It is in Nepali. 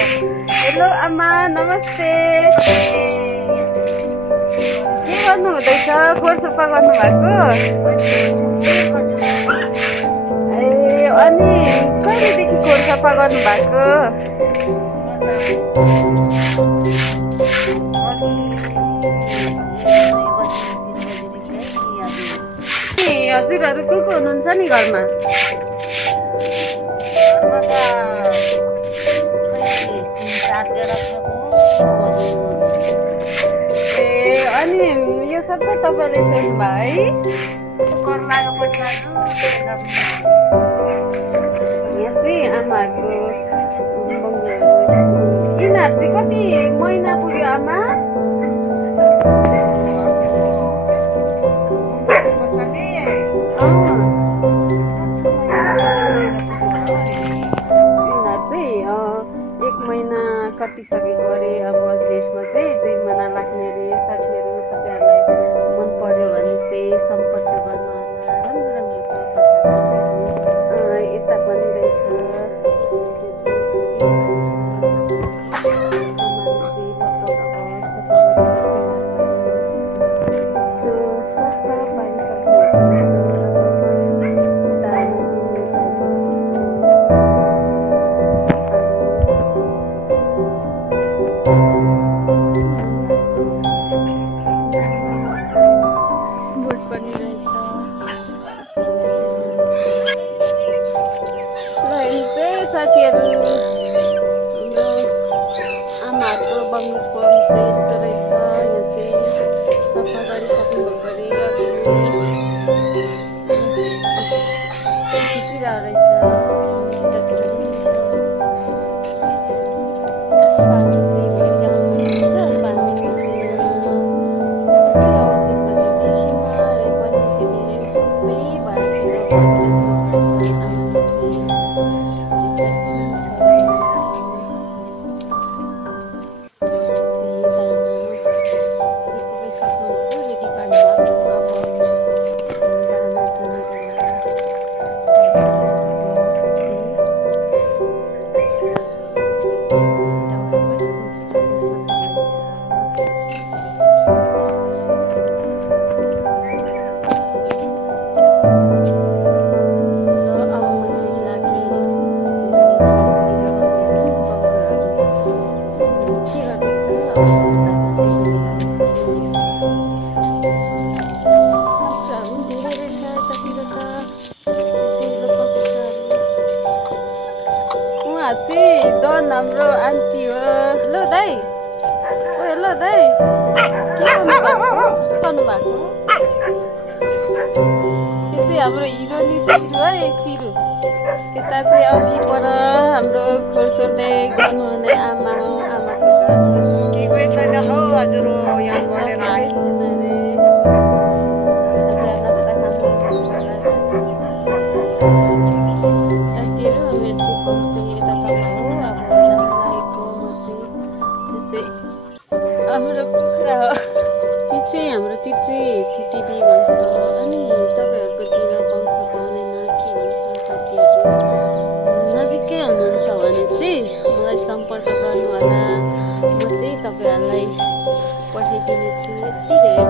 हेलो आमा, नमस्ते। के गर्नु हुँदैछ? फोहोर सफा गर्नु भएको? ए अनि कहिलेदेखि फोहोर सफा गर्नु भएको? हजुरहरू को हुनुहुन्छ नि घरमा? ए अनि यो सबै तपाईँले सोध्नु भयो है? यहाँ चाहिँ आमाहरूको यिनीहरू चाहिँ कति महिना पुग्यो आमा? कटिसकेको अरे अब त्यसमा चाहिँ 2 महिना लाग्ने अरे। साथीहरू तपाईँहरूलाई मन पर्यो भने चाहिँ सम्पर्क गर्नु होला। राम्रो राम्रो यता पनि रहेछ। साथीहरू हाम्रो आमाहरूको बङ्गको चाहिँ यस्तो रहेछ। यहाँ चाहिँ सफा गरिसक्नु भएको अरे। खिचिरहेको रहेछ। पानी चाहिँ गइरहन्छ। पानीको चाहिँ कति आवश्यकता छ देखिमा र पनि धेरै सबै भएर डन हाम्रो आन्टी हो। हेलो दाइ। ओ हेलो दाइ। के गर्नु भएको? यो चाहिँ हाम्रो हिरो नि सिरु है, सिरु। यता चाहिँ अघि पर हाम्रो खोर सोर्दै गर्नुहुने आमा हो। आमाको घरमा सुकेको छैन हौ हजुर, यहाँ गरेर आयो। हाम्रो कुखुरा हो। यो चाहिँ हाम्रो तिर चाहिँ टिटिभी भन्छ। अनि तपाईँहरूकोतिर पाउँछ पाउँदैन के भन्छ? साथीहरू नजिकै हुनुहुन्छ भने चाहिँ मलाई सम्पर्क गर्नु होला। म चाहिँ तपाईँहरूलाई पठाइदिनेछु। यति धेरै